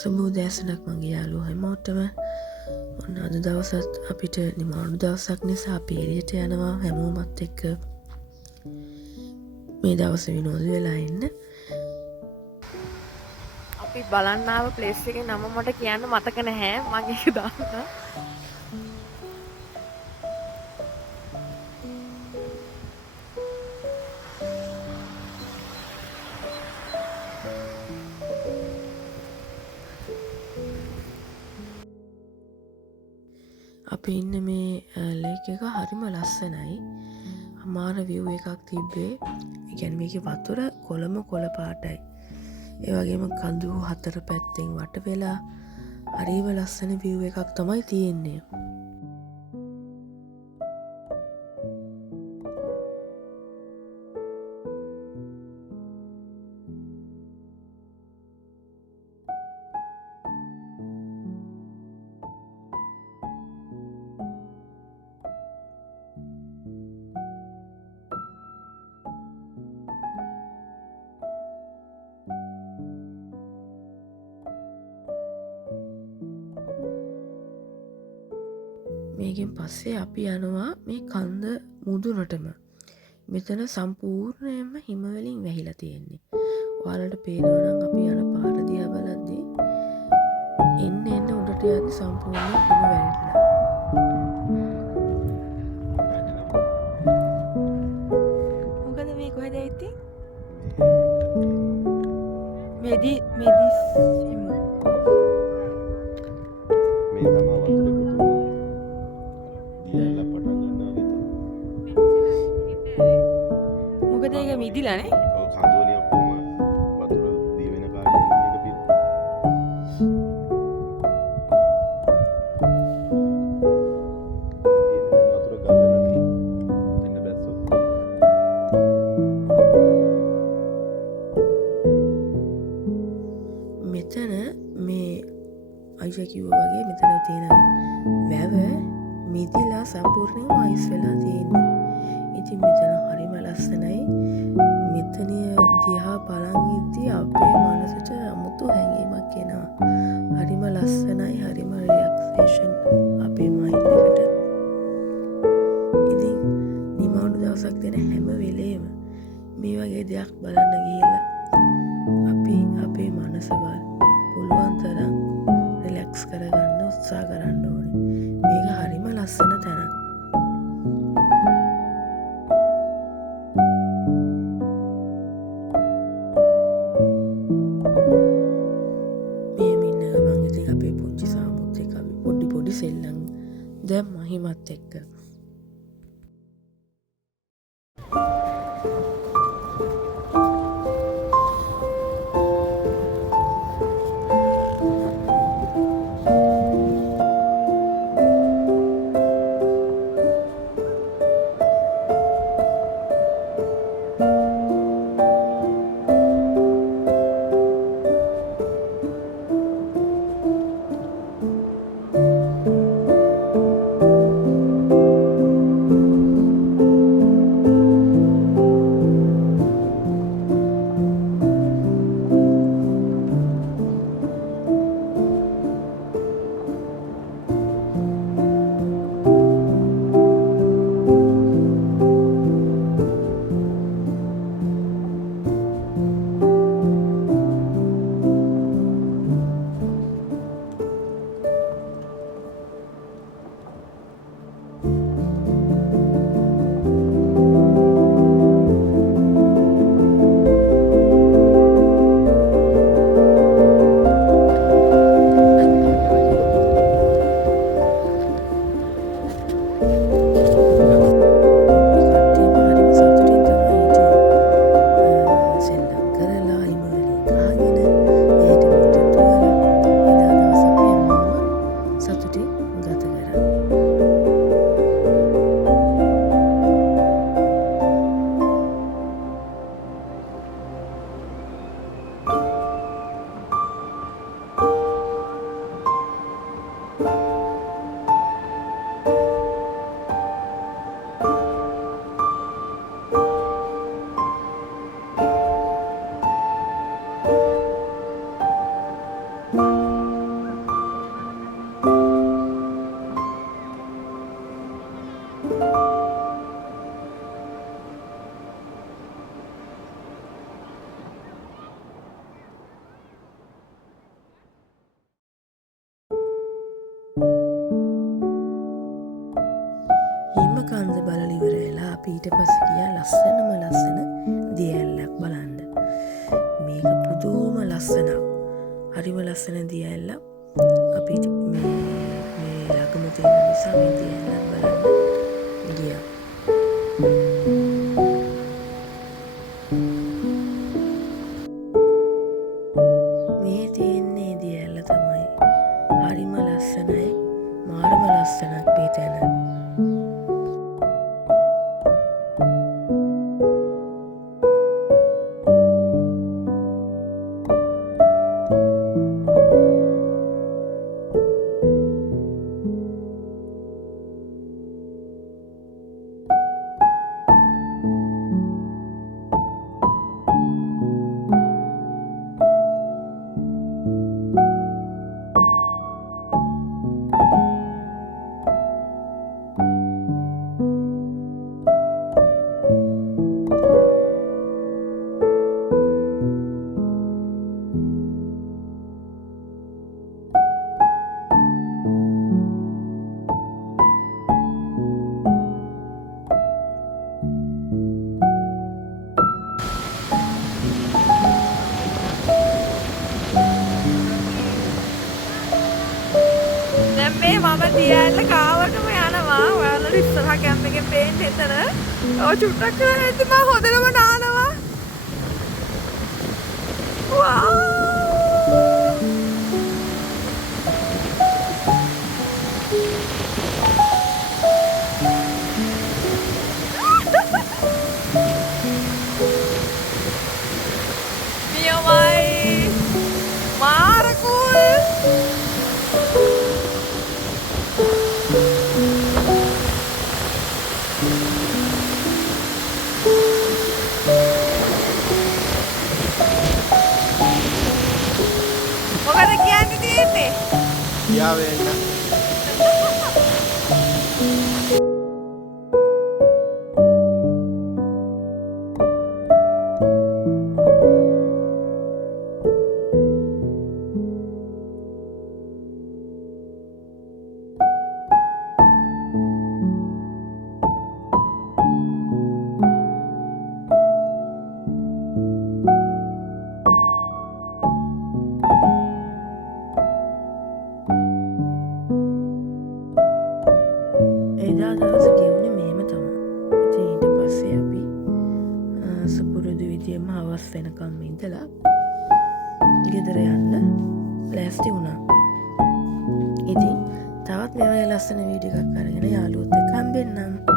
සුබෝදෑසනක් මගේ යාළුවෝ හැමෝටම. ඔන්න අද දවසත් අපිට නිමාණු දවසක් නිසා අපි එළියට යනවා හැමෝමත් එක්ක මේ දවස විනෝද වෙලා ඉන්න. අපි බලන්න ආව ප්ලේස් එකේ නම මට කියන්න මතක නැහැ. මම ඒක දාන්න. අපි ඉන්න මේ ලේක් එක හරිම ලස්සනයි. අමාර විව් එකක් තිබ්බේ. ඒ කියන්නේ මේකේ වතුර කොළම කොළ පාටයි. ඒ වගේම කඳු හතර පැත්තෙන් වට වෙලා හරිම ලස්සන විව් එකක් තමයි තියෙන්නේ. මේකෙන් පස්සේ අපි යනවා මේ කන්ද මුදුනටම. මෙතන සම්පූර්ණයෙන්ම හිම වලින් වැහිලා තියෙන්නේ. ඔයාලට පේනවා නම් අපි යන පාර දිහා බලද්දී එන්න උඩට යද්දි සම්පූර්ණයෙන් හිම වැහිලා. මොකද මේ කොහෙද ඇවිත්ති? මෙදිස් හිමු. මේ තමයි වතුර පුතුන දියලා පටන් ගන්නවා. මොකද ඒක මිදිලානේ? ඔව් කඳු වලින් ඔක්කොම වතුර දී වෙන කාලේ මේක පිළ. තියෙන වතුර ගල්ල නැති. දෙන්න බැස්සොත්. මෙතන මේ අයියා කිව්වා වගේ මෙතන තියෙන වැව මිදිලා සම්පූර්ණයෙන්ම අයිස් වෙලා තියෙන්නේ. ඉතින් මෙතන හරිම ලස්සනයි. මෙතනිය දිහා බලන් ඉද්දී අපේ මනසට අමුතු හැඟීමක් එනවා. හරිම ලස්සනයි, හරිම රිලැක්සේෂන් අපේ මයින්ඩ් එකට. ඉතින් නිමාණු දවසක් දෙන හැම වෙලේම මේ වගේ දෙයක් බලන්න ගිහිල්ලා අපි අපේ මනසවල් පුළුවන් තරම් රිලැක්ස් කරගන්න උත්සාහ කරන්න ඕනේ. මේක හරිම ලස්සන තැනක්. මේ මින්න ගමන් ඉතින් අපේ පුංචි සාමුත් එක්ක අපි පොඩි සෙල්ලම් දැම්මා හිමත් එක්ක. මුලින්ම කන්ද බලලිවර වෙලා අපි ඊට පස්සේ ගියා ලස්සනම ලස්සන දියඇල්ලක් බලන්න. මේක පුදුම ලස්සනක්. හරිම ලස්සන දියඇල්ලක්. අපි මේ ළඟම තියෙන නිසා මේ දියඇල්ලක් බලන්න ගියා. මේ තියෙන්නේ දියඇල්ල තමයි. හරිම ලස්සනයි. මාරම ලස්සනක් මේ තැන. දැන් මේ මම දියඇල්ල කාවටම යනවා. ඔයාලට ඉස්සරහා කැම්ප් එකෙන් පේන්නේ එතන. ඔය චුට්ටක් කරලා නැද්ද මම හොදටම නානවා. වව්! Miyamai! Marakul! Moga කියන්නේ තියෙන්නේ. යා වෙන්න. එදා දවස ගෙවුනේ මෙහෙම තමයි. ඉතින් ඊට පස්සේ අපි සුපුරුදු විදියෙන්ම හවස් වෙනකම් ඉඳලා ගෙදර යන්න ලෑස්ති වුණා. ඉතින් තවත් මේ වගේ ලස්සන වීඩියෝ එකක් අරගෙන යාළුවොත් එක්ක හම්බෙන්නම්.